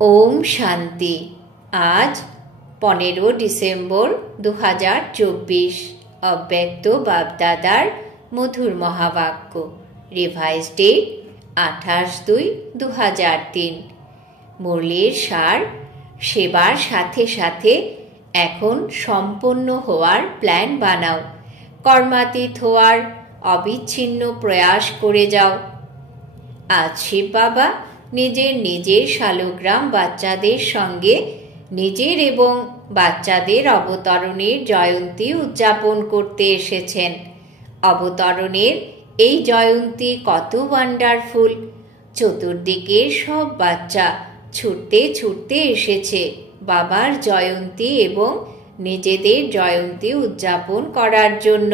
ওম শান্তি। আজ 15 ডিসেম্বর 2024। অব্যক্ত বাপদাদার মধুর মহাবাক্য। Revise date 28/2/2003। মুরলির সার: সেবার সাথে সাথে এখন সম্পন্ন হওয়ার প্ল্যান বানাও। কর্মাতীত হওয়ার অবিচ্ছিন্ন প্রয়াস করে যাও। আজ শিব বাবা নিজের শালগ্রাম বাচ্চাদের সঙ্গে নিজের এবং বাচ্চাদের অবতরণের জয়ন্তী উদযাপন করতে এসেছেন। অবতরণের এই জয়ন্তী কত ওয়ান্ডারফুল! চতুর্দিকে সব বাচ্চা ছুটতে ছুটতে এসেছে বাবার জয়ন্তী এবং নিজেদের জয়ন্তী উদযাপন করার জন্য।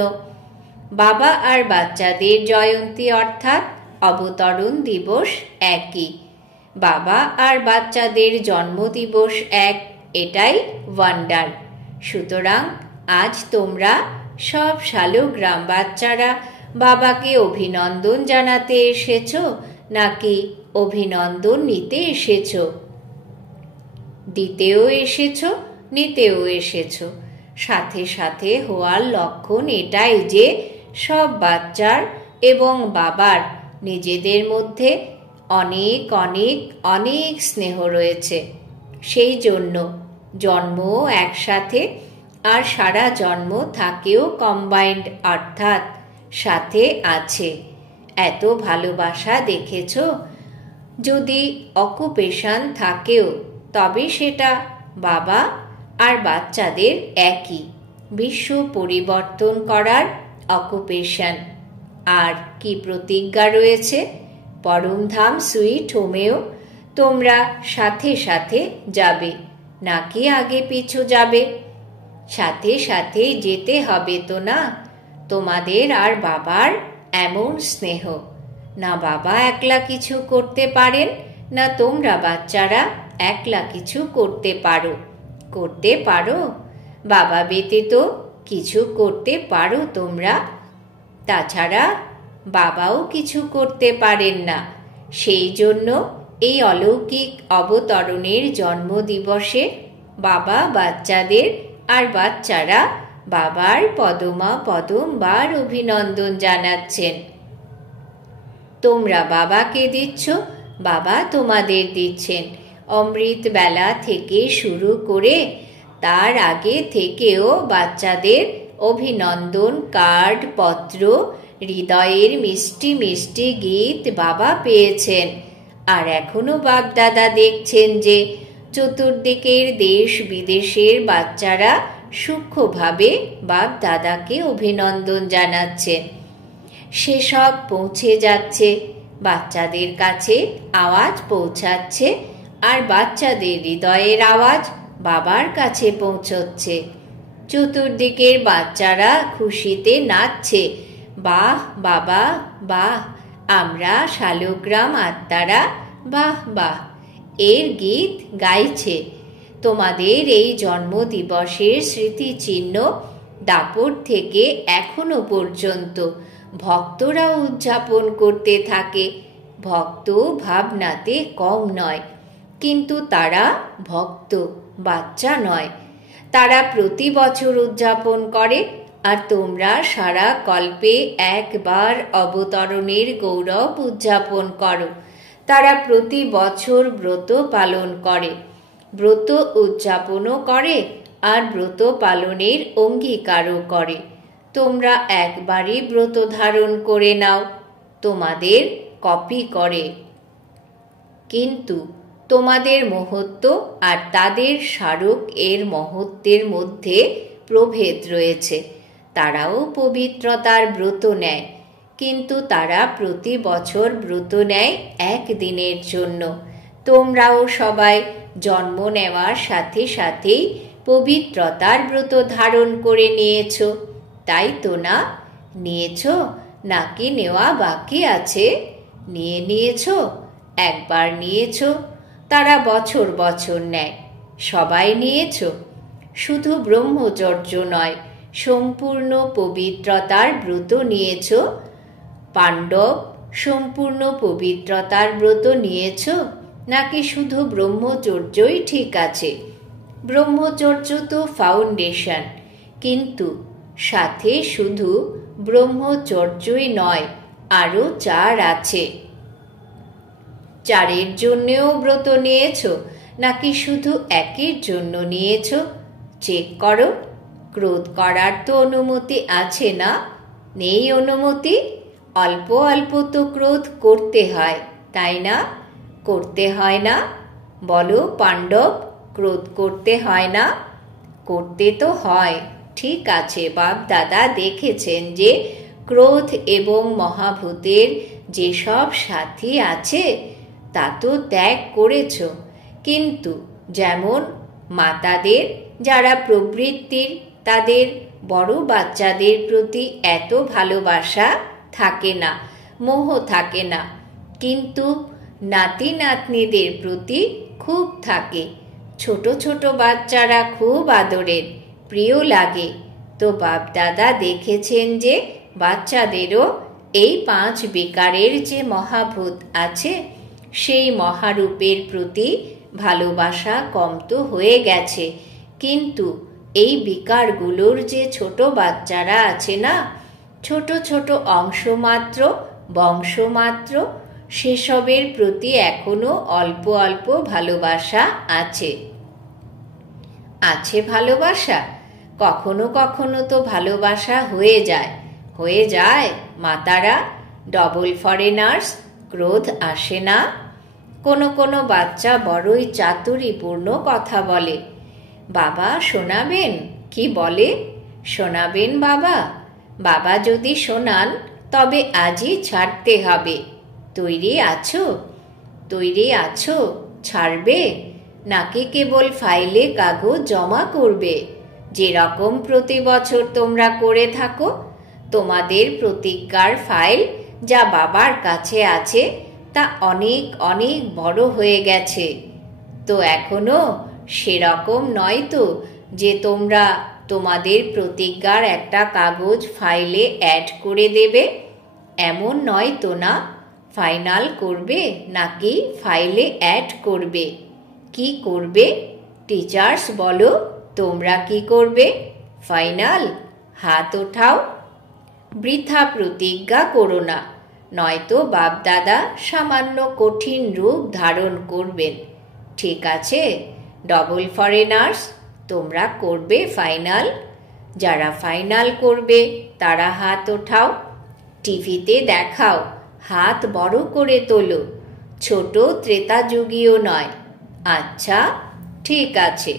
বাবা আর বাচ্চাদের জয়ন্তী অর্থাৎ অবতরণ দিবস একই। বাবা আর বাচ্চাদের জন্মদিবস এক, এটাই ওয়ান্ডার। সুতরাং আজ তোমরা সব শালগ্রাম বাচ্চারা বাবাকে অভিনন্দন জানাতে এসেছো নাকি অভিনন্দন নিতে এসেছো? দিতেও এসেছো, নিতেও এসেছো। সাথে সাথে হওয়ার লক্ষণ এটাই যে সব বাচ্চার এবং বাবার নিজেদের মধ্যে অনেক অনেক অনেক স্নেহ রয়েছে। সেই জন্য জন্মও একসাথে আর সারা জন্ম থাকেও কম্বাইন্ড অর্থাৎ সাথে আছে। এত ভালোবাসা দেখেছ? যদি অকুপেশন থাকেও তবে সেটা বাবা আর বাচ্চাদের একই, বিশ্ব পরিবর্তন করার অকুপেশন। আর কি প্রতিজ্ঞা রয়েছে? পরমধাম সুইট হোমেও তোমরা সাথে সাথে যাবে নাকি আগে পিছু যাবে? সাথে সাথে যেতে হবে তো না? তোমাদের আর বাবার এমন স্নেহ। না বাবা একলা কিছু করতে পারেন, না তোমরা বাচ্চারা একলা কিছু করতে পারো। করতে পারো? বাবা ব্যতীত কিছু করতে পারো তোমরা? তাছাড়া বাবাও কিছু করতে পারেন না। সেই জন্য এই অলৌকিক অবতরণের জন্মদিবসে বাবা বাচ্চাদের আর বাচ্চারা বাবার পদমবার অভিনন্দন জানাচ্ছেন। তোমরা বাবাকে দিচ্ছ, বাবা তোমাদের দিচ্ছেন। অমৃত বেলা থেকে শুরু করে তার আগে থেকেও বাচ্চাদের অভিনন্দন কার্ড, পত্র, হৃদয়ের মিষ্টি মিষ্টি গীত বাবা পেয়েছেন। আর এখনো বাপদাদা দেখছেন যে চতুর্দিকের দেশ বিদেশের বাচ্চারা সূক্ষ্মভাবে বাপদাদাকে অভিনন্দন জানাচ্ছেন। সেসব পৌঁছে যাচ্ছে, বাচ্চাদের কাছে আওয়াজ পৌঁছাচ্ছে আর বাচ্চাদের হৃদয়ের আওয়াজ বাবার কাছে পৌঁছচ্ছে। চতুর্দিকের বাচ্চারা খুশিতে নাচছে, বাহ বাবা বাহ, আমরা শালগ্রাম আত্মারা বাহ বাহ এর গীত গাইছে। তোমাদের এই জন্মদিবসের স্মৃতিচিহ্ন দাপট থেকে এখনো পর্যন্ত ভক্তরা উদযাপন করতে থাকে। ভক্ত ভাবনাতে কম নয়, কিন্তু তারা ভক্ত, বাচ্চা নয়। তারা প্রতি বছর উদযাপন করে আর তোমরা সারা কল্পে একবার অবতরণের গৌরব উদযাপন করো। তারা প্রতি বছর ব্রত পালন করে, ব্রত উদযাপনও করে আর ব্রত পালনের অঙ্গীকারও করে। তোমরা একবারই ব্রত ধারণ করে নাও, তোমাদের কপি করে। কিন্তু তোমাদের মহত্ব আর তাদের স্মারক এর মহত্বের মধ্যে প্রভেদ রয়েছে। তারাও পবিত্রতার ব্রত নেয়, কিন্তু তারা প্রতি বছর ব্রত নেয় একদিনের জন্য। তোমরাও সবাই জন্ম নেওয়ার সাথে সাথেই পবিত্রতার ব্রত ধারণ করে নিয়েছ, তাই তো না? নিয়েছ নাকি নেওয়া বাকি আছে? নিয়েছ? একবার নিয়েছ? তারা বছর বছর নেয়। সবাই নিয়েছ? শুধু ব্রহ্মচর্য নয়, সম্পূর্ণ পবিত্রতার ব্রত নিয়েছ। পাণ্ডব সম্পূর্ণ পবিত্রতার ব্রত নিয়েছ? নাকি শুধু ব্রহ্মচর্যই ঠিক আছে? ব্রহ্মচর্য তো ফাউন্ডেশন, কিন্তু সাথে শুধু ব্রহ্মচর্যই নয়, আরও 4 আছে। 4-এর জন্যেও ব্রত নিয়েছো নাকি শুধু 1-এর জন্য নিয়েছো? চেক করো। ক্রোধ করার তো অনুমতি আছে না? নেই অনুমতি? অল্প অল্প তো ক্রোধ করতে হয়, তাই না? করতে হয় না? বলো পাণ্ডব, ক্রোধ করতে হয় না? করতে তো হয়। ঠিক আছে, বাপ দাদা দেখেছেন যে ক্রোধ এবং মহাভূতের যেসব সাথী আছে তা তো ত্যাগ করেছ, কিন্তু যেমন মাতাদের যারা প্রবৃত্তির, তাদের বড় বাচ্চাদের প্রতি এত ভালোবাসা থাকে না, মোহ থাকে না, কিন্তু নাতি নাতনিদের প্রতি খুব থাকে। ছোট ছোট বাচ্চারা খুব আদরের, প্রিয় লাগে। তো বাপদাদা দেখেছেন যে বাচ্চাদেরও এই 5 বিকারের যে মহাভূত আছে সেই মহারূপের প্রতি ভালোবাসা কম তো হয়ে গেছে, কিন্তু এই বিকারগুলোর যে ছোট বাচ্চারা আছে না, ছোট ছোট অংশ মাত্র, বংশ মাত্র, সেসবের প্রতি এখনো অল্প অল্প ভালোবাসা আছে। আছে ভালোবাসা, কখনো কখনো তো ভালোবাসা হয়ে যায় মাতারা, ডবল ফরেনার্স, ক্রোধ আসে না। কোনো কোনো বাচ্চা বড়ই চাতুরীপূর্ণ কথা বলে। বাবা শোনাবেন? কি বলে? শোনাবেন বাবা? বাবা যদি শোনান তবে আজই ছাড়তে হবে। তৈরি আছো? তৈরি আছো? ছাড়বে নাকি কেবল ফাইলে কাগজ জমা করবে, যেরকম প্রতি বছর তোমরা করে থাকো? তোমাদের প্রতিজ্ঞার ফাইল যা বাবার কাছে আছে তা অনেক অনেক বড় হয়ে গেছে। তো এখনো সেরকম নয় তো যে তোমরা তোমাদের প্রতিজ্ঞার একটা কাগজ ফাইলে অ্যাড করে দেবে, এমন নয় তো না? ফাইনাল করবে নাকি ফাইলে অ্যাড করবে? কি করবে? টিচার্স বলো, তোমরা কি করবে? ফাইনাল? হাত ওঠাও। বৃথা প্রতিজ্ঞা করো না, নয়তো বাপদাদা সামান্য কঠিন রূপ ধারণ করবেন। ঠিক আছে ডবল ফরেনার্স, তোমরা করবে ফাইনাল? যারা ফাইনাল করবে তারা হাত ওঠাও। টিভিতে দেখাও, হাত বড় করে তোলো, ছোট ত্রেতাযুগীয় নয়। আচ্ছা ঠিক আছে।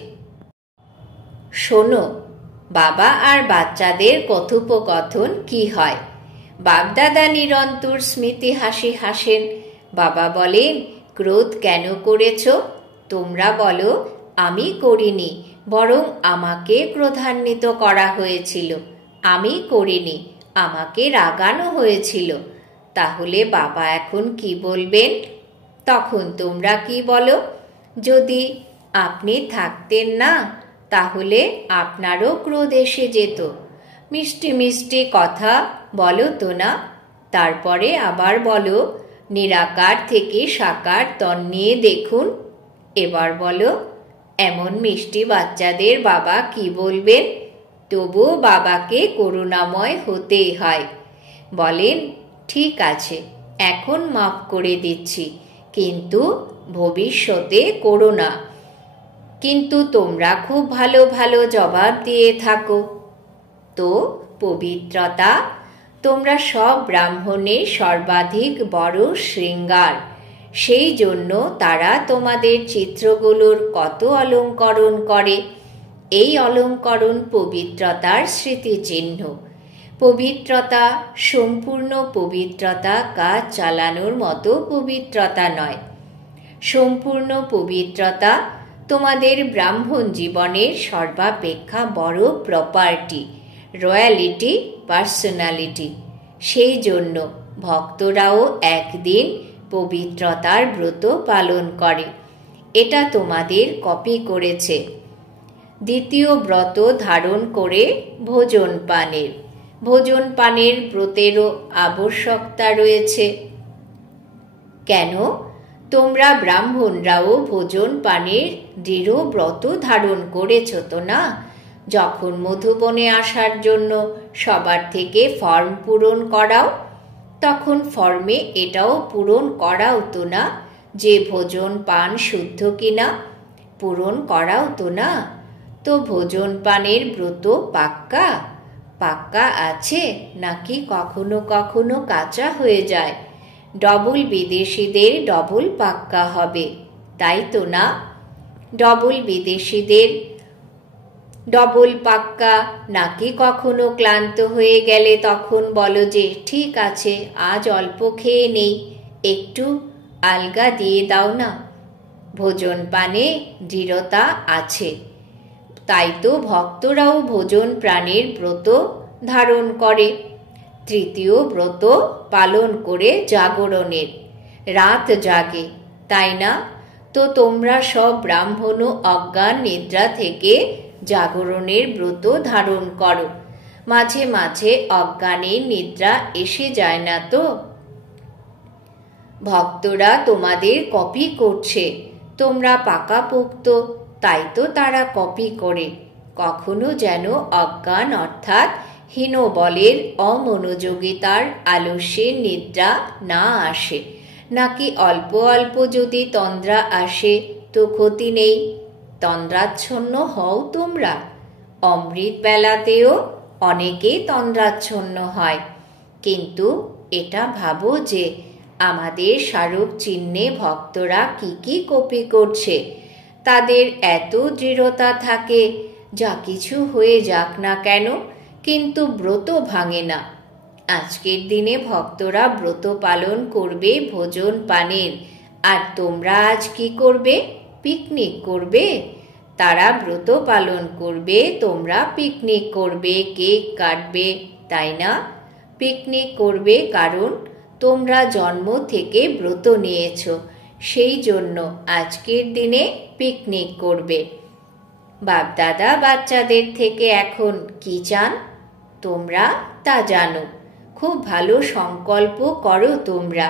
শোনো, বাবা আর বাচ্চাদের কথোপকথন কি হয়। বাপদাদা নিরন্তর স্মৃতি হাসি হাসেন। বাবা বলেন, ক্রোধ কেন করেছ? তোমরা বলো, আমি করিনি, বরং আমাকে ক্রোধান্বিত করা হয়েছিল। আমি করিনি, আমাকে রাগানো হয়েছিল। তাহলে বাবা এখন কি বলবেন? তখন তোমরা কি বলো? যদি আপনি থাকতেন না তাহলে আপনারও ক্রোধ এসে যেত। মিষ্টি মিষ্টি কথা বলো তো না। তারপরে আবার বলো, নিরাকার থেকে সাকার তন্নিয়ে দেখুন। এবার বলো, এমন মিষ্টি বাচ্চাদের বাবা কি বলবেন? তবুও বাবাকে করুণাময় হতেই হয়। বলেন, ঠিক আছে, এখন মাফ করে দিচ্ছি, কিন্তু ভবিষ্যতে করো না। কিন্তু তোমরা খুব ভালো ভালো জবাব দিয়ে থাকো। তো পবিত্রতা, তোমরা সব ব্রাহ্মণের সর্বাধিক বড় শৃঙ্গার, সেই জন্য তারা তোমাদের চিত্রগুলোর কত অলঙ্করণ করে। এই অলঙ্করণ পবিত্রতার স্মৃতিচিহ্ন। পবিত্রতা সম্পূর্ণ পবিত্রতা কাজ চালানোর মতো পবিত্রতা নয়। সম্পূর্ণ পবিত্রতা তোমাদের ব্রাহ্মণ জীবনের সর্বাপেক্ষা বড় প্রপার্টি, রয়্যালিটি, পার্সোনালিটি। সেই জন্য ভক্তরাও একদিন পবিত্রতার ব্রত পালন করে। এটা তোমাদের কপি করেছে। দ্বিতীয় ব্রত ধারণ করে ভোজন পানের ব্রতেরও আবশ্যকতা রয়েছে। কেন? তোমরা ব্রাহ্মণরাও ভোজন পানের দৃঢ় ব্রত ধারণ করেছ তো না? যখন মধুবনে আসার জন্য সবার থেকে ফর্ম পূরণ করাও, তখন ফর্মে এটাও পূরণ করাও তো না যে ভোজন পান শুদ্ধ কিনা? পূরণ করাও তো না? তো ভোজন পানের ব্রত পাক্কা পাক্কা আছে, নাকি কখনো কখনো কাঁচা হয়ে যায়? ডবল বিদেশিদের ডবল পাক্কা হবে, তাই তো না? ডবল বিদেশিদের ডবল পাক্কা, নাকি কখনো ক্লান্ত হয়ে গেলে তখন বলো যে ঠিক আছে, আজ অল্প খেয়ে নেই, একটু আলগা দিয়ে দাও না? ভোজন পানে দৃঢ়তা আছে, তাই তো ভক্তরাও ভোজন প্রাণের ব্রত ধারণ করে। তৃতীয় ব্রত পালন করে জাগরণের রাত জাগে, তাই না? তো তোমরা সব ব্রাহ্মণ অজ্ঞান নিদ্রা থেকে জাগরণের ব্রত ধারণ করো। মাঝে মাঝে অজ্ঞানের নিদ্রা এসে যায় না তো? ভক্তরা তোমাদের কপি করছে, তোমরা পাকাপোক্ত, তাই তো তারা কপি করে। কখনো যেন অজ্ঞান অর্থাৎ হীনবলের অমনোযোগিতার আলস্যের নিদ্রা না আসে। নাকি অল্প অল্প যদি তন্দ্রা আসে তো ক্ষতি নেই, তন্দ্রাচ্ছন্ন হও তোমরা। অমৃত বেলাতেও অনেকে তন্দ্রাচ্ছন্ন হয়, কিন্তু এটা ভাবো যে আমাদের স্মারক চিহ্নে ভক্তরা কি কি কপি করছে। তাদের এত দৃঢ়তা থাকে, যা কিছু হয়ে যাক না কেন, কিন্তু ব্রত ভাঙে না। আজকের দিনে ভক্তরা ব্রত পালন করবে ভোজন পানের, আর তোমরা আজ কি করবে? পিকনিক করবে। তারা ব্রত পালন করবে, তোমরা পিকনিক করবে, কেক কাটবে, তাই না? পিকনিক করবে কারণ তোমরা জন্ম থেকে ব্রত নিয়েছ, সেই জন্য আজকের দিনে পিকনিক করবে। বাপদাদা বাচ্চাদের থেকে এখন কি চান তোমরা তা জানো। খুব ভালো সংকল্প করো তোমরা,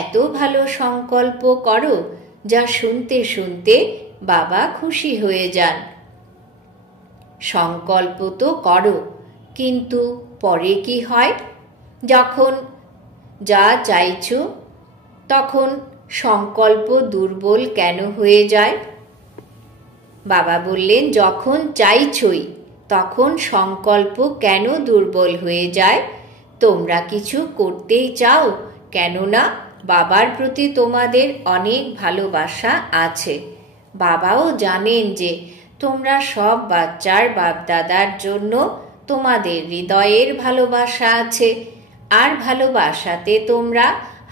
এত ভালো সংকল্প করো যা শুনতে শুনতে বাবা খুশি হয়ে যান। সংকল্প তো করো, কিন্তু পরে কি হয়? যখন যা চাইছো তখন সংকল্প দুর্বল কেন হয়ে যায়? বাবা বললেন যখন চাইছই তখন সংকল্প কেন দুর্বল হয়ে যায়? তোমরা কিছু করতেই চাও, কেননা বাবার প্রতি তোমাদের অনেক ভালোবাসা আছে। বাবাও জানেন যে তোমরা সব বাচ্চার বাপদাদার জন্য তোমাদের হৃদয়ের ভালোবাসা আছে, আর ভালোবাসাতে তোমরা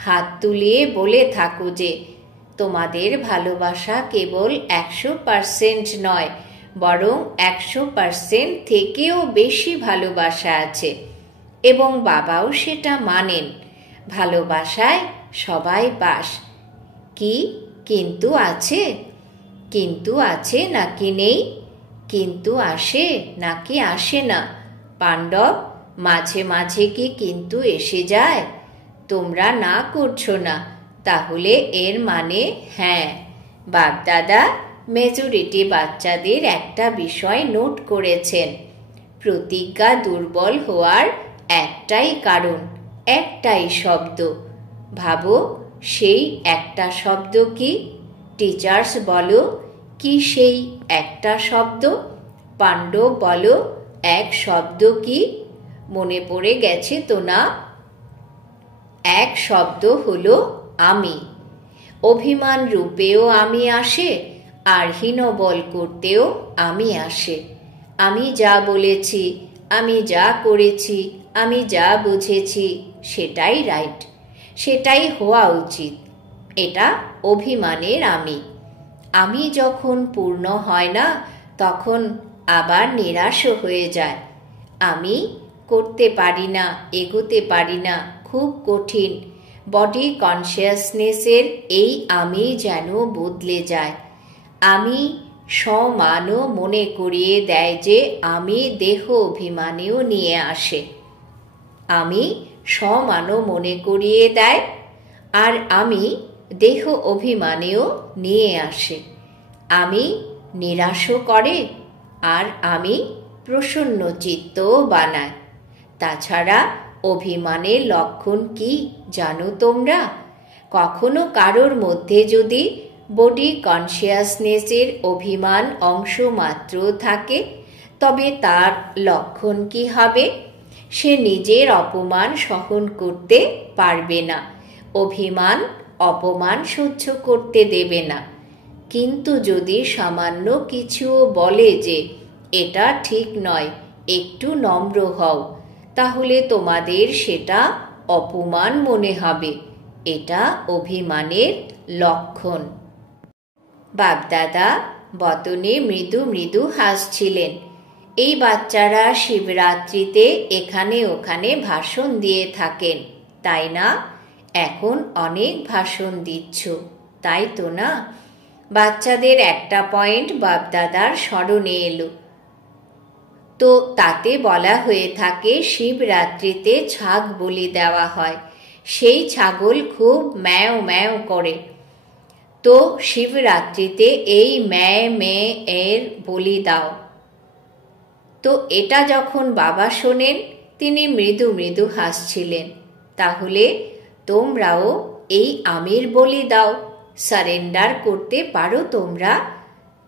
হাত তুলিয়ে বলে থাকো যে তোমাদের ভালোবাসা কেবল 100% নয়, বরং 100% থেকেও বেশি ভালোবাসা আছে, এবং বাবাও সেটা মানেন। ভালোবাসায় সবাই পাস। কি কিন্তু আছে? কিন্তু আছে নাকি নেই? কিন্তু আসে নাকি আসে না? পাণ্ডব, মাঝে মাঝে কি কিন্তু এসে যায়? তোমরা না করছো না, তাহলে এর মানে হ্যাঁ। বাপদাদা মেজরিটি বাচ্চাদের একটা বিষয় নোট করেছেন। প্রতিজ্ঞা দুর্বল হওয়ার একটাই কারণ, একটাই শব্দ। ভাবো সেই একটা শব্দ কি? টিচার্স বলো, কি সেই একটা শব্দ? পাণ্ডব বলো, এক শব্দ কি? মনে পড়ে গেছে তো না? এক শব্দ হলো আমি। অভিমান রূপেও আমি আসে, আর হীনবল করতেও আমি আসে। আমি যা বলেছি, আমি যা করেছি, আমি যা বুঝেছি সেটাই রাইট, সেটাই হওয়া উচিত। এটা অভিমানের আমি। আমি যখন পূর্ণ হয় না তখন আবার নিরাশও হয়ে যায়। আমি করতে পারি না, এগোতে পারি না, খুব কঠিন। বডি কনসিয়াসনেসের এই আমি যেন বদলে যায়। আমি সমানও মনে করিয়ে দেয় যে আমি দেহ অভিমানেও নিয়ে আসে। আমি সমানও মনে করিয়ে দেয়, আর আমি দেহ অভিমানেও নিয়ে আসে। আমি নিরাশও করে, আর আমি প্রসন্ন চিত্তও বানায়। তাছাড়া অভিমানের লক্ষণ কি জানো তোমরা? কখনো কারোর মধ্যে যদি বডি কনসিয়াসনেসের অভিমান অংশ মাত্র থাকে, তবে তার লক্ষণ কি হবে? সে নিজের অপমান সহন করতে পারবে না, অভিমান অপমান সহ্য করতে দেবে না। কিন্তু যদি সামান্য কিছুও বলে যে এটা ঠিক নয়, একটু নম্র হও, তাহলে তোমাদের সেটা অপমান মনে হবে। এটা অভিমানের লক্ষণ। বাপদাদা বতনে মৃদু মৃদু হাসছিলেন। এই বাচ্চারা শিবরাত্রিতে এখানে ওখানে ভাষণ দিয়ে থাকেন, তাই না? এখন অনেক ভাষণ দিচ্ছ, তাই তো না? বাচ্চাদের একটা পয়েন্ট বাপদাদার স্মরণে এলো। তো তাতে বলা হয়ে থাকে শিবরাত্রিতে ছাগ বলি দেওয়া হয়। সেই ছাগল খুব ম্যাও ম্যাও করে। তো শিবরাত্রিতে এই ম্যায় মেয়ে এর বলি দাও। তো এটা যখন বাবা শোনেন, তিনি মৃদু মৃদু হাসছিলেন। তাহলে তোমরাও এই আমির বলি দাও, সারেন্ডার করতে পারো? তোমরা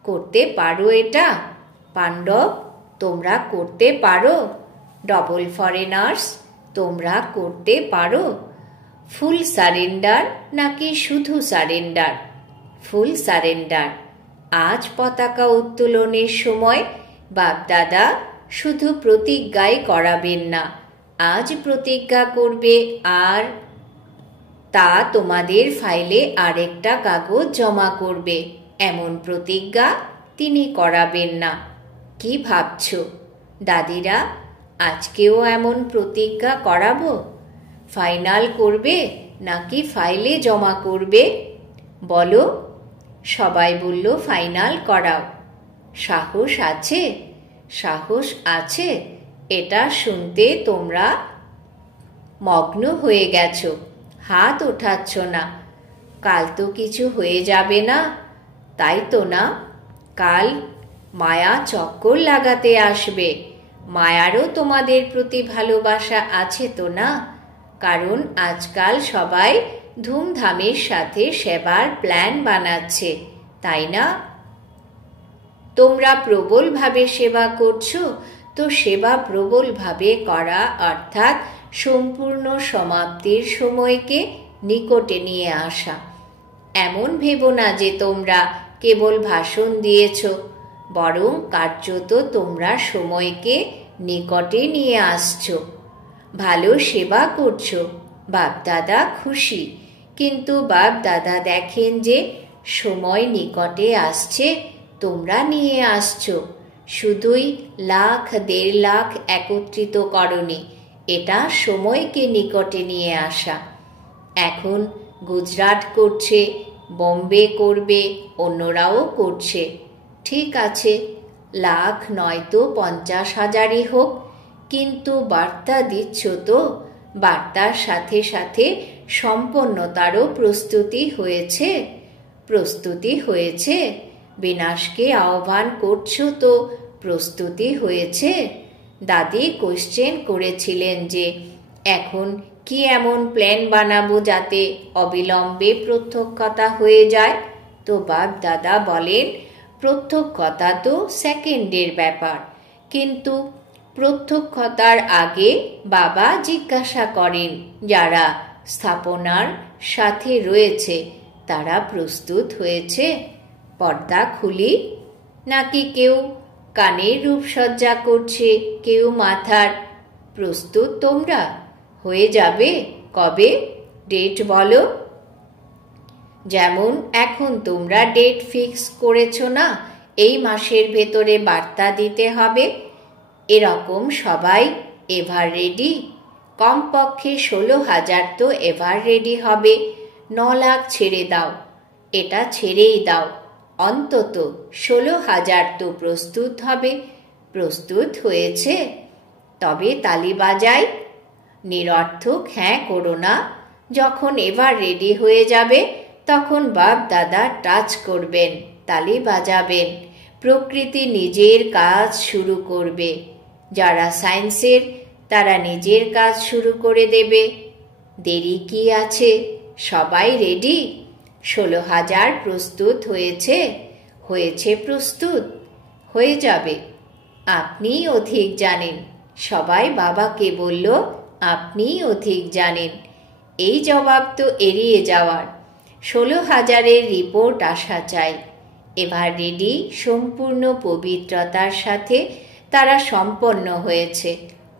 করতে পারো এটা? পাণ্ডব, তোমরা করতে পারো? ডবল ফরেনার্স, তোমরা করতে পারো? ফুল সারেন্ডার নাকি শুধু সারেন্ডার? ফুল সারেন্ডার। আজ পতাকা উত্তোলনের সময় বাপদাদা শুধু প্রতিজ্ঞাই করাবেন না, আজ প্রতিজ্ঞা করবে, আর তা তোমাদের ফাইলে আরেকটা কাগজ জমা করবে, এমন প্রতিজ্ঞা তিনি করাবেন না। কি ভাবছ দাদিরা, আজকেও এমন প্রতিজ্ঞা করাবো? ফাইনাল করবে নাকি ফাইলে জমা করবে? বলো। সবাই বলল ফাইনাল করাও। সাহস আছে? সাহস আছে? এটা শুনতে তোমরা মগ্ন হয়ে গেছো, হাত ওঠাচ্ছ না। কাল তো কিছু হয়ে যাবে না, তাই তো না? কাল মায়া চক্কর লাগাতে আসবে। মায়ারও তোমাদের প্রতি ভালোবাসা আছে তো না? কারণ আজকাল সবাই ধুমধামের সাথে সেবার প্ল্যান বানাচ্ছে, তাই না? তোমরা প্রবলভাবে সেবা করছো, তো সেবা প্রবলভাবে করা অর্থাৎ সম্পূর্ণ সমাপ্তির সময়কে নিকটে নিয়ে আসা। এমন ভেবো না যে তোমরা কেবল ভাষণ দিয়েছ, বরং কার্যত তোমরা সময়কে নিকটে নিয়ে আসছো। ভালো সেবা করছো, বাপদাদা খুশি। কিন্তু বাপদাদা দেখেন যে সময় নিকটে আসছে, তোমরা নিয়ে আসছো। শুধুই লাখ 1.5 লাখ একত্রিত করনি, এটা সময়কে নিকটে নিয়ে আসা। এখন গুজরাট করছে, বোম্বে করবে, অন্যরাও করছে। ঠিক আছে, লাখ নয়তো 50,000ই হোক, কিন্তু বার্তা দিচ্ছ তো, বার্তার সাথে সাথে সম্পন্নতারও প্রস্তুতি হয়েছে। প্রস্তুতি হয়েছে। বিনাশকে আহ্বান করছো তো প্রস্তুতি হয়েছে। দাদি কোশ্চেন করেছিলেন যে এখন কি এমন প্ল্যান বানাবো যাতে অবিলম্বে প্রত্যক্ষতা হয়ে যায়। তো বাপ দাদা বলেন প্রত্যক্ষতা তো সেকেন্ডের ব্যাপার, কিন্তু প্রত্যক্ষতার আগে বাবা জিজ্ঞাসা করেন যারা স্থাপনার সাথে রয়েছে তারা প্রস্তুত হয়েছে? পর্দা খুলি? নাকি কেউ কানের রূপসজ্জা করছে, কেউ মাথার? প্রস্তুত তোমরা? হয়ে যাবে কবে? ডেট বলো। যেমন এখন তোমরা ডেট ফিক্স করেছো না, এই মাসের ভেতরে বার্তা দিতে হবে, এরকম সবাই এভার রেডি? কমপক্ষে 16,000 তো এভার রেডি হবে। 9 লাখ ছেড়ে দাও, এটা ছেড়েই দাও, অন্তত 16,000 তো প্রস্তুত হবে। প্রস্তুত হয়েছে? তবে তালি বাজাই। নিরর্থক হ্যাঁ করো না। যখন এভার রেডি হয়ে যাবে তখন বাপ দাদা টাচ করবেন, তালি বাজাবেন, প্রকৃতি নিজের কাজ শুরু করবে। যারা সায়েন্সের তারা নিজের কাজ শুরু করে দেবে। দেরি কি আছে? সবাই রেডি? 16,000 প্রস্তুত হয়েছে? হয়েছে প্রস্তুত? হয়ে যাবে। আপনিই অধিক জানেন। সবাই বাবাকে বলল, আপনিই অধিক জানেন। এই জবাব তো এড়িয়ে যাওয়ার। 16,000-এর রিপোর্ট আসা চাই। এবার রেডি, সম্পূর্ণ পবিত্রতার সাথে তারা সম্পন্ন হয়েছে।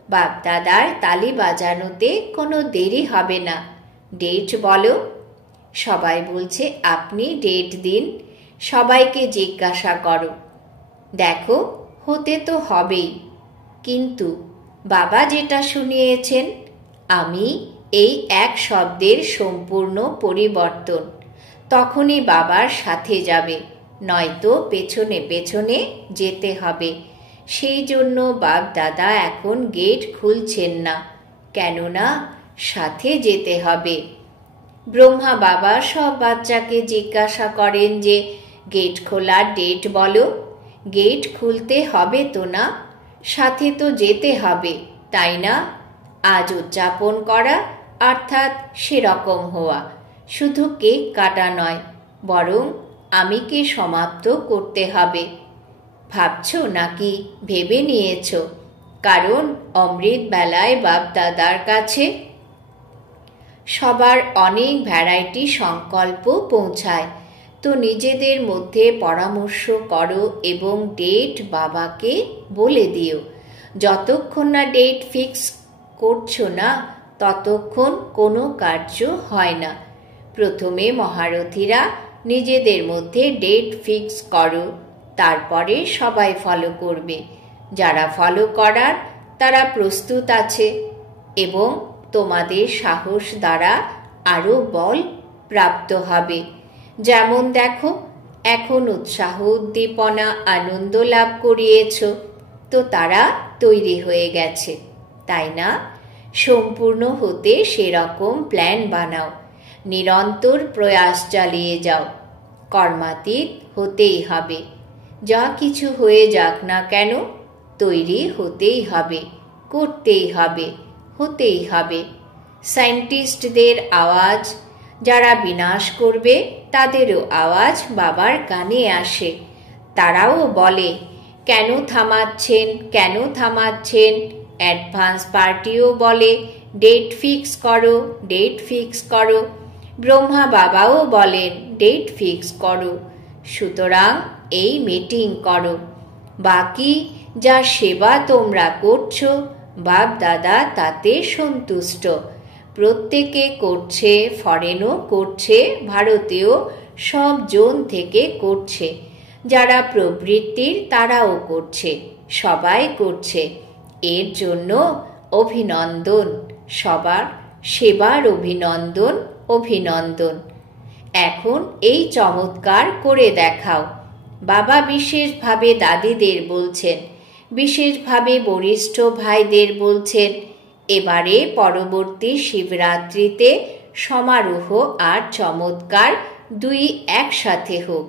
বাপদাদার তালি বাজানোতে কোনো দেরি হবে না। ডেট বলো। সবাই বলছে, আপনি ডেট দিন। সবাইকে জিজ্ঞাসা করো। দেখো, হতে তো হবেই, কিন্তু বাবা যেটা শুনিয়েছেন, আমি এই এক শব্দের সম্পূর্ণ পরিবর্তন। তখনই বাবার সাথে যাবে, নয়তো পেছনে পেছনে যেতে হবে। সেই জন্য বাপ দাদা এখন গেট খুলছেন না, কেননা সাথে যেতে হবে। ব্রহ্মা বাবা সব বাচ্চাকে জিজ্ঞাসা করেন যে গেট খোলার ডেট বলো। গেট খুলতে হবে তো না, সাথে তো যেতে হবে, তাই না? আজ উদযাপন করা অর্থাৎ সেরকম হওয়া, শুধু কেক কাটা নয়, বরং আমিকে সমাপ্ত করতে হবে। ভাবছো নাকি ভেবে নিয়েছ? কারণ অমৃত বেলায় বাপ দাদার কাছে সবার অনেক ভ্যারাইটি সংকল্প পৌঁছায়। তো নিজেদের মধ্যে পরামর্শ করো এবং ডেট বাবাকে বলে দিও। যতক্ষণ না ডেট ফিক্স করছো না, ততক্ষণ কোনো কার্য হয় না। প্রথমে মহারথীরা নিজেদের মধ্যে ডেট ফিক্স করো, তারপরে সবাই ফলো করবে। যারা ফলো করার তারা প্রস্তুত আছে এবং তোমাদের সাহস দ্বারা আরও বল প্রাপ্ত হবে। যেমন দেখো, এখন উৎসাহ, উদ্দীপনা, আনন্দ লাভ করিয়েছ, তো তারা তৈরি হয়ে গেছে, তাই না? সম্পূর্ণ হতে সেরকম প্ল্যান বানাও। নিরন্তর প্রয়াস চালিয়ে যাও। কর্মাতীত হতেই হবে। যা কিছু হয়ে যাক না কেন, তৈরি হতেই হবে, করতেই হবে, হতেই হবে। সায়েন্টিস্টদের আওয়াজ যারা বিনাশ করবে, তাদেরও আওয়াজ বাবার কানে আসে। তারাও বলে, কেন থামাচ্ছেন, কেন থামাচ্ছেন? অ্যাডভান্স পার্টিও বলে, ডেট ফিক্স করো, ডেট ফিক্স করো। ব্রহ্মা বাবাও বলেন, ডেট ফিক্স করো। সুতরাং এই মিটিং করো। বাকি যা সেবা তোমরা করছো, বাপ দাদা তাতে সন্তুষ্ট। প্রত্যেকে করছে, ফরেনও করছে, ভারতেও সব জোন থেকে করছে। যারা প্রবৃত্তির তারাও করছে, সবাই করছে। এর জন্য অভিনন্দন, সবার সেবার অভিনন্দন, অভিনন্দন। এখন এই চমৎকার করে দেখাও। বাবা বিশেষভাবে দাদিদের বলছেন, বিশেষভাবে বরিষ্ঠ ভাইদের বলছেন, এবারে পরবর্তী শিবরাত্রিতে সমারোহ আর চমৎকার দুই একসাথে হোক।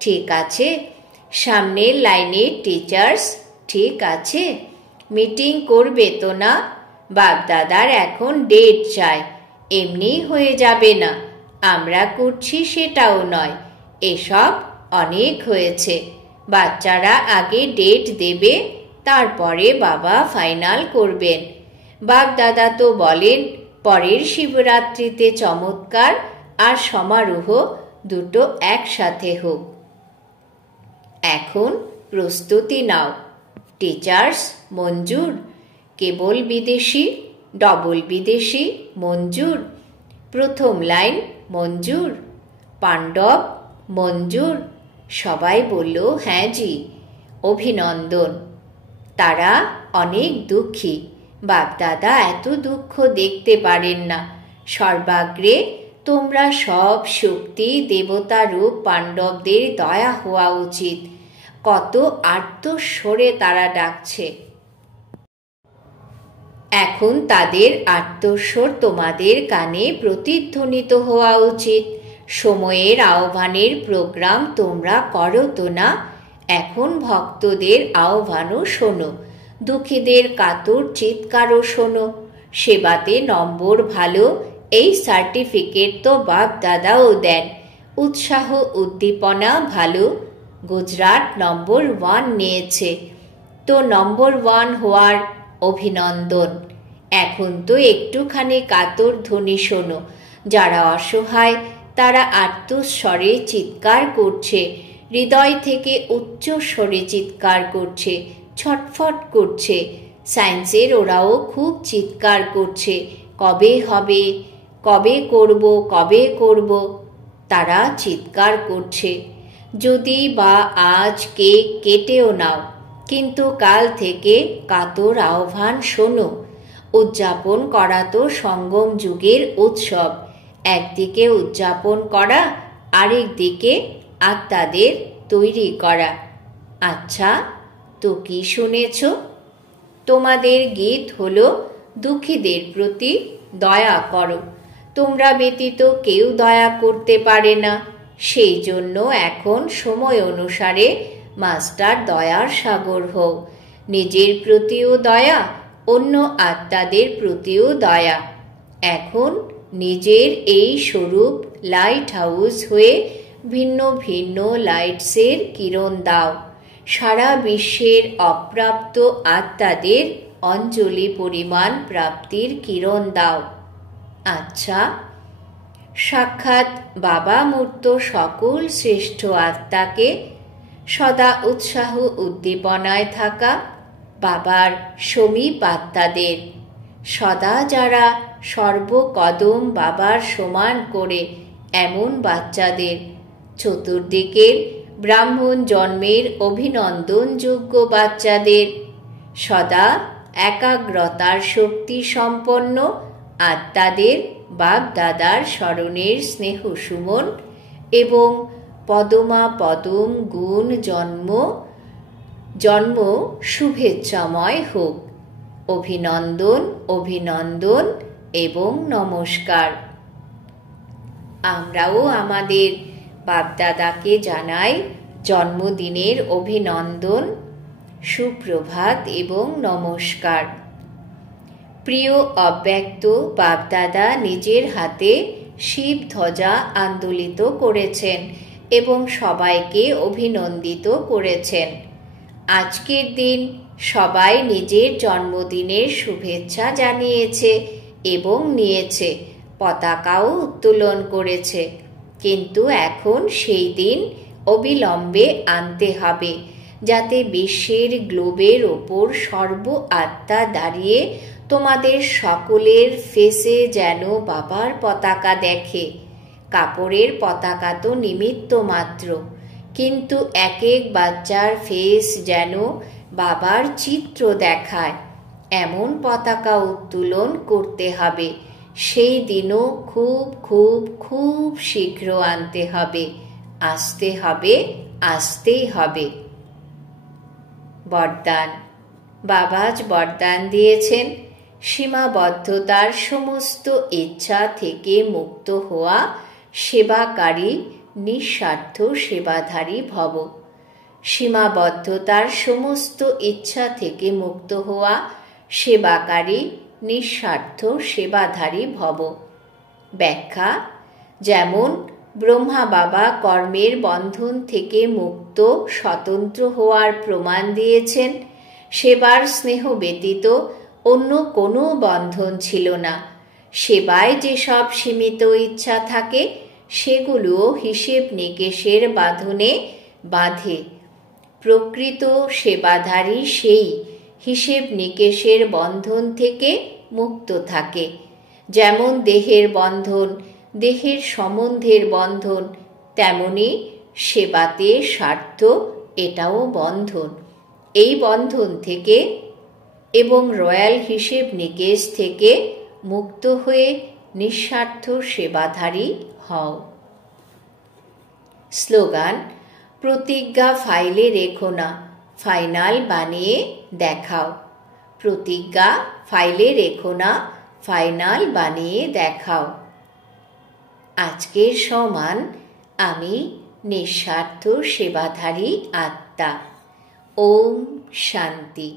ঠিক আছে? সামনের লাইনের টিচার্স ঠিক আছে? মিটিং করবে তো না? বাপদাদার এখন ডেট চাই, এমনি হয়ে যাবে না। আমরা করছি সেটাও নয়, এসব অনেক হয়েছে। বাচ্চারা আগে ডেট দেবে, তারপরে বাবা ফাইনাল করবেন। বাপদাদা তো বলেন পরের শিবরাত্রিতে চমৎকার আর সমারোহ দুটো একসাথে হোক। এখন প্রস্তুতি নাও। টিচার্স মঞ্জুর? কেবল বিদেশি, ডবল বিদেশি মঞ্জুর? প্রথম লাইন মঞ্জুর? পাণ্ডব মঞ্জুর? সবাই বলল, হ্যাঁ জি। অভিনন্দন। তারা অনেক দুঃখী। বাপদাদা এত দুঃখ দেখতে পারেন না। সর্বাগ্রে তোমরা সব শক্তি দেবতা রূপ পাণ্ডবদের দয়া হওয়া উচিত। কত আর্তস্বরে তারা ডাকছে। এখন তাদের আর্তস্বর তোমাদের কানে প্রতিধ্বনিত হওয়া উচিত। সময়ের আহ্বানের প্রোগ্রাম তোমরা করো তো না? এখন ভক্তদের আহ্বানও শোনো, দুঃখীদের কাতর চিৎকারও শোনো। সেবাতে নম্বর ভালো, এই সার্টিফিকেট তো বাপ দাদাও দেন। উৎসাহ উদ্দীপনা ভালো। গুজরাট নম্বর 1 নিয়েছে, তো নম্বর 1 হওয়ার অভিনন্দন। এখন তো একটুখানি কাতর ধ্বনি শোনো। যারা অসহায় তারা আর্তস্বরে চিৎকার করছে, হৃদয় থেকে উচ্চ স্বরে চিৎকার করছে, ছটফট করছে। সায়েন্সের ওরাও খুব চিৎকার করছে, কবে হবে, কবে করব, কবে করব। তারা চিৎকার করছে। যদি বা আজ কেক কেটেও নাও, কিন্তু কাল থেকে কাতর আহ্বান শোনো। উদযাপন করা তো সঙ্গম যুগের উৎসব। একদিকে উদযাপন করা, আরেক দিকে আত্মাদের তৈরি করা। আচ্ছা, তো কি শুনেছ? তোমাদের গীত হলো দুঃখীদের প্রতি দয়া করো। তোমরা ব্যতীত কেউ দয়া করতে পারে না। সেই জন্য এখন সময় অনুসারে মাস্টার দয়ার সাগর হও। নিজের প্রতিও দয়া, অন্য আত্মাদের প্রতিও দয়া। এখন নিজের এই স্বরূপ লাইট হাউস হয়ে ভিন্ন ভিন্ন লাইটসের কিরণ দাও। সারা বিশ্বের অপ্রাপ্ত আত্মাদের অঞ্জলি পরিমাণ প্রাপ্তির কিরণ দাও। আচ্ছা, সাক্ষাৎ বাবা মূর্ত সকল শ্রেষ্ঠ আত্মাকে সদা উৎসাহ উদ্দীপনায় থাকা বাবার সমীপ আত্মাদের, সদা যারা সর্বকদম বাবার সমান করে এমন বাচ্চাদের, চতুর্দিকের ব্রাহ্মণ জন্মের অভিনন্দনযোগ্য বাচ্চাদের, সদা একাগ্রতার শক্তি সম্পন্ন আত্মাদের বাপ দাদার স্মরণের স্নেহ সুমন এবং পদমা পদম গুণ জন্ম জন্ম শুভেচ্ছাময় হোক। অভিনন্দন, অভিনন্দন এবং নমস্কার। আমরাও আমাদের বাপদাদাকে জানাই জন্মদিনের অভিনন্দন, সুপ্রভাত এবং নমস্কার। প্রিয় অব্যক্ত বাপদাদা নিজের হাতে শিব ধ্বজা আন্দোলিত করেছেন এবং সবাইকে অভিনন্দিত করেছেন। আজকের দিন সবাই নিজের জন্মদিনের শুভেচ্ছা জানিয়েছে এবং নিয়েছে, পতাকাও উত্তোলন করেছে। কিন্তু এখন সেই দিন অবিলম্বে আনতে হবে, যাতে বিশ্বের গ্লোবের ওপর সর্ব আত্মা দাঁড়িয়ে তোমাদের সকলের ফেসে যেন বাবার পতাকা দেখে। কাপড়ের পতাকা তো নিমিত্ত মাত্র, কিন্তু এক এক বাচ্চার ফেস যেন বাবার চিত্র দেখায়, এমন পতাকা উত্তোলন করতে হবে। সেই দিনও খুব খুব খুব শীঘ্র আনতে হবে, আসতে হবে, আসতেই হবে। বরদান। বাবাজ বরদান দিয়েছেন, সীমাবদ্ধতার সমস্ত ইচ্ছা থেকে মুক্ত হওয়া সেবাকারী নিঃস্বার্থ সেবাধারী ভব। সীমাবদ্ধতার সমস্ত ইচ্ছা থেকে মুক্ত হওয়া সেবাকারী নিঃস্বার্থ সেবাধারী ভব। ব্যাখ্যা: যেমন ব্রহ্মা বাবা কর্মের বন্ধন থেকে মুক্ত স্বতন্ত্র হওয়ার প্রমাণ দিয়েছেন, সেবার স্নেহ ব্যতীত অন্য কোনো বন্ধন ছিল না। সেবায় যেসব সীমিত ইচ্ছা থাকে সেগুলো হিসেব নিকেশের বাঁধনে বাঁধে। প্রকৃত সেবাধারী সেই হিসেব নিকেশের বন্ধন থেকে মুক্ত থাকে। যেমন দেহের বন্ধন, দেহের সম্বন্ধের বন্ধন, তেমনি সেবাতে স্বার্থ, এটাও বন্ধন। এই বন্ধন থেকে এবং রয়্যাল হিসেব নিকেশ থেকে মুক্ত হয়ে নিঃস্বার্থ সেবাধারী হও। স্লোগান: প্রতিজ্ঞা ফাইলে রেখো না, ফাইনাল বানিয়ে দেখাও। প্রতিজ্ঞা ফাইলে রেখো না, ফাইনাল বানিয়ে দেখাও। আজকের সমান আমি নিঃস্বার্থ সেবাধারী আত্মা। ওম শান্তি।